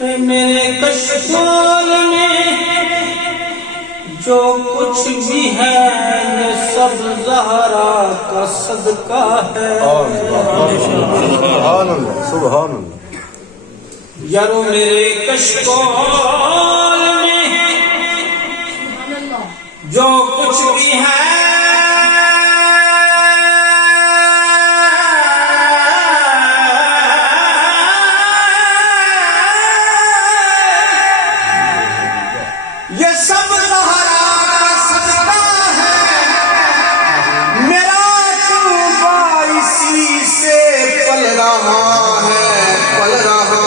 میرے کشمال میں جو کچھ بھی ہے یہ سب زہرا کا صدقہ ہے۔ سبحان اللہ سبحان اللہ۔ یارو میرے کشمال میں جو کچھ بھی ہے یہ سب زہرا کا صدقہ ہے۔ میرا توبہ اسی سے پل رہا ہے، پل رہا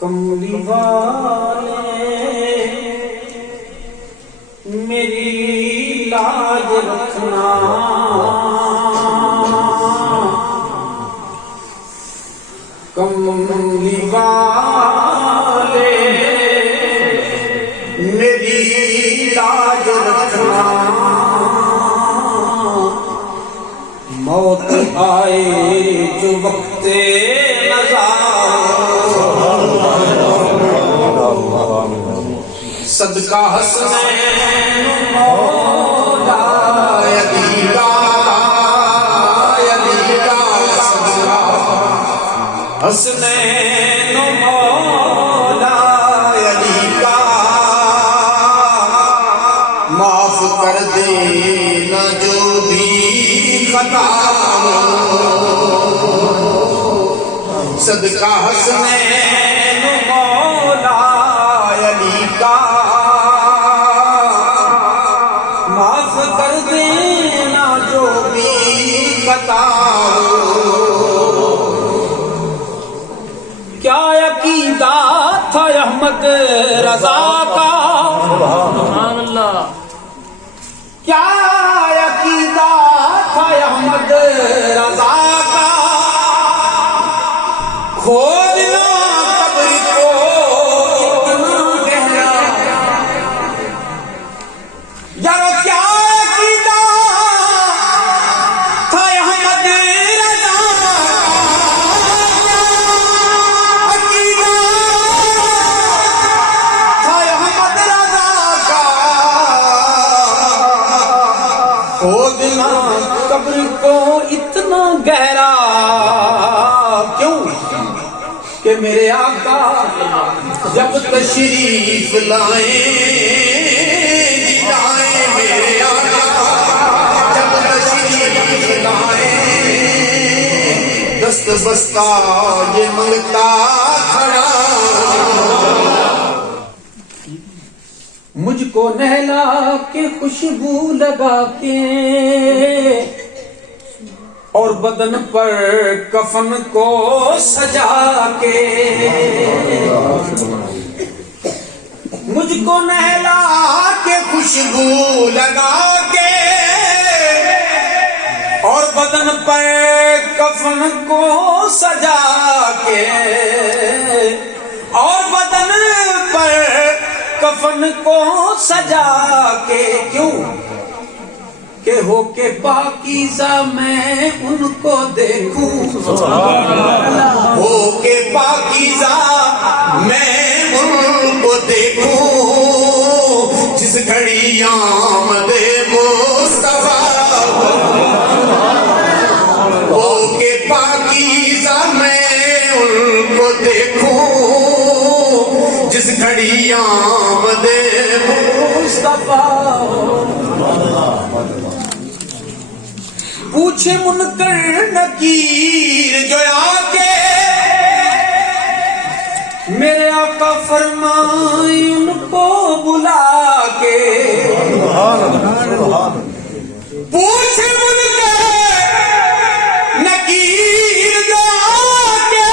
کملی والے میری لاج رکھنا، کملی والے میری لاج رکھنا، موت آئے جو وقت نظر صدقہ حسنین مولا یدیدہ یدیدہ صدقہ حسنین مولا یدیدہ معاف کر دینا جو بھی خطا صدقہ حسنین مولا یدیدہ معاف کر دینا جو بھی خطا کیا عقیدہ تھا احمد رضا کا، سبحان اللہ، کیا عقیدہ تھا احمد رضا کا، کھودنا قبر کو اتنا گہرا، یارو کیا عقیدہ تھا احمد رضا کا، عقیدہ تھا احمد رضا کا، کھودنا قبر کو اتنا گہرا، کیوں کہ میرے آقا جب تشریف لائیں لائیں، میرے آقا جب تشریف لائیں، دست بستہ یہ منگتا کھڑا، مجھ کو نہلا کے خوشبو لگا کے اور بدن پر کفن کو سجا کے، مجھ کو نہلا کے خوشبو لگا کے اور بدن پر کفن کو سجا کے، اور بدن پر کفن کو سجا کے، کیوں کہ ہو کے پاکیزہ میں ان کو دیکھوں، ہو کے پاکیزہ میں ان کو دیکھوں، جس گھڑی آمد مصطفیٰ ہو کے پاکیزہ میں ان کو دیکھوں، جس گھڑی آمد مصطفیٰ پوچھے منکر نکیر جو آکے، میرے آقا فرمائیں ان کو بلا کے، پوچھے منکر نکیر جو آکے،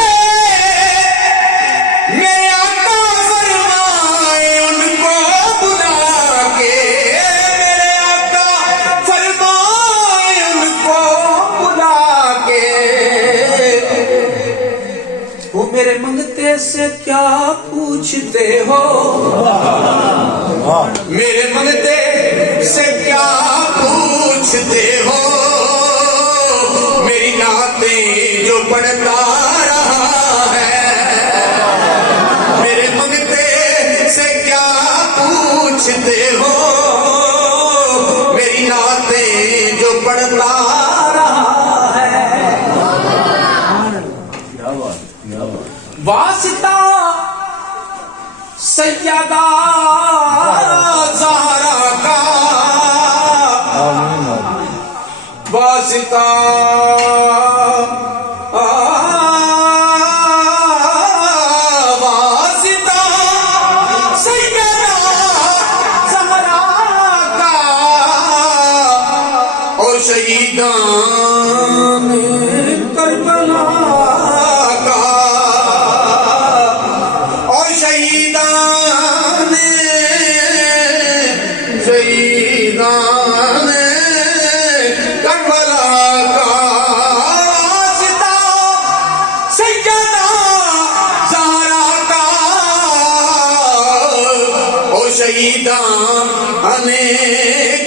میرے آقا فرمائیں ان کو بلا کے، میرے آقا فرمائیں ان کو بلا کے، وہ میرے منگتے سے کیا پوچھتے ہو، میرے منگتے سے کیا پوچھتے ہو، میری نعتیں جو پڑھتا واسطہ سیدہ زہرا کا، واسطہ واسطہ سیدہ زہرا کا، اور شہیدان کربلا کا، اور شہیدان کربلا کا، واسطہ سیدہ زہرا کا، اور شہیدان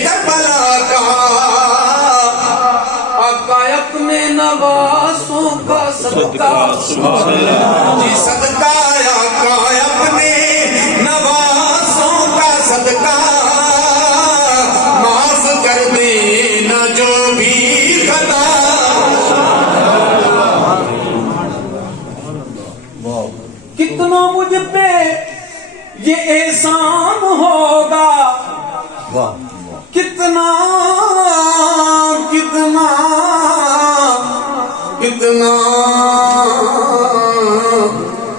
کربلا کا، آقا اپنے نوازوں کا صدقہ، جی صدقہ آقا اپنے نوازوں کا صدقہ، معاف کر دینا جو بھی خطا۔ کتنا مجھ پہ یہ احسان ہوگا، کتنا کتنا کتنا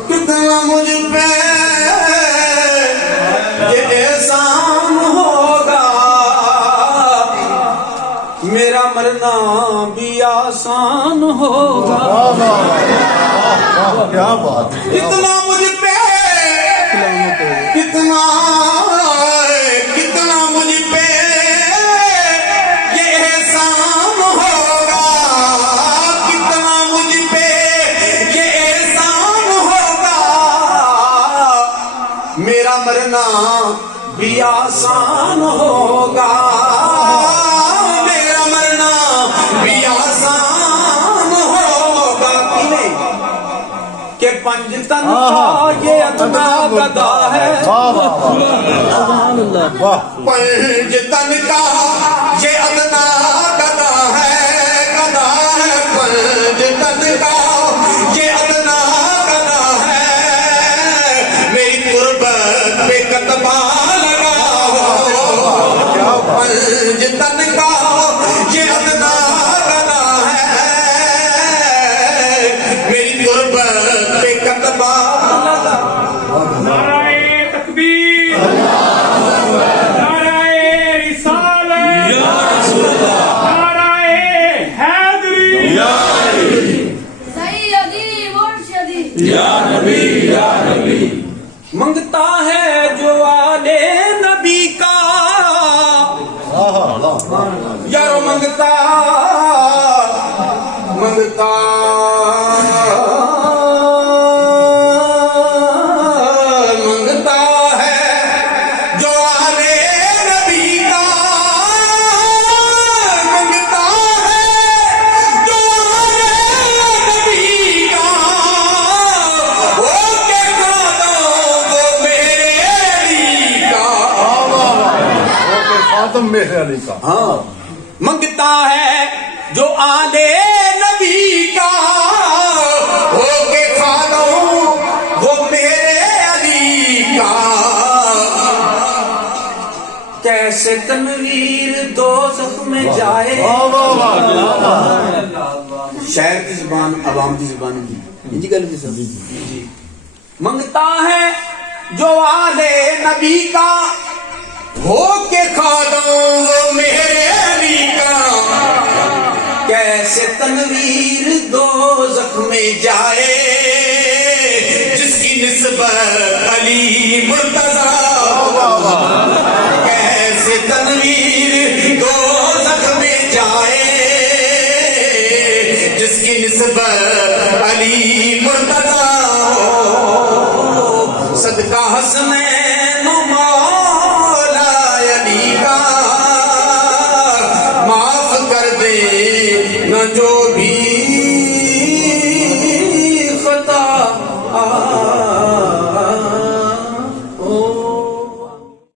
کتنا مجھ پہ یہ احسان ہوگا، میرا مرنا بھی آسان ہوگا۔ کیا بات ہے، کتنا مجھ پہ کتنا کتنا مجھ پہ یہ احسان ہوگا، کتنا مجھ پہ یہ احسان ہوگا، میرا مرنا بھی آسان ہوگا، میرا مرنا بھی آسان ہوگا۔ کہ پنج تن کا یہ ادنا گدا ہے، پنج تن کا یہ ادنا گدا ہے، گدا ہے، پنج تن کا یہ ادنا گدا ہے، میری قربت پہ کتبہ لگاؤ، پنج تن کا یہ ادنا گدا ہے، میری قربت پہ کتبہ لگاؤ۔ نعرہ تکبیر، نعرہ رسالت، نعرہ حیدری، سیدی مرشدی، منگتا ہے جو آلے نبی کا، یارو منگتا منگتا منگتا ہے جو آلے نبی کا، منگتا ہے جو آلے نبی کا، وہ کہ کھا دو وہ میرے علی کا۔ خاتم میرے علی کا، ہاں، منگتا ہے جو آلے نبی کا، ہو کے کھا لو وہ میرے علی کا۔ کیسے تنویر دوزخ میں جائے، شاعر کی زبان عوام کی زبان کی جی گل کی سب جی، منگتا ہے جو آلے نبی کا، ہو کے کھا دو وہ میرے علی کا۔ کیسے تنویر دوزخ میں جائے، جس کی نسبت علی مرتضیٰ، کیسے تنویر دوزخ میں جائے، جس کی نسبت علی مرتضیٰ ہو۔ صدقہ حسنین و مولا علی کا، معاف کر دے نہ جو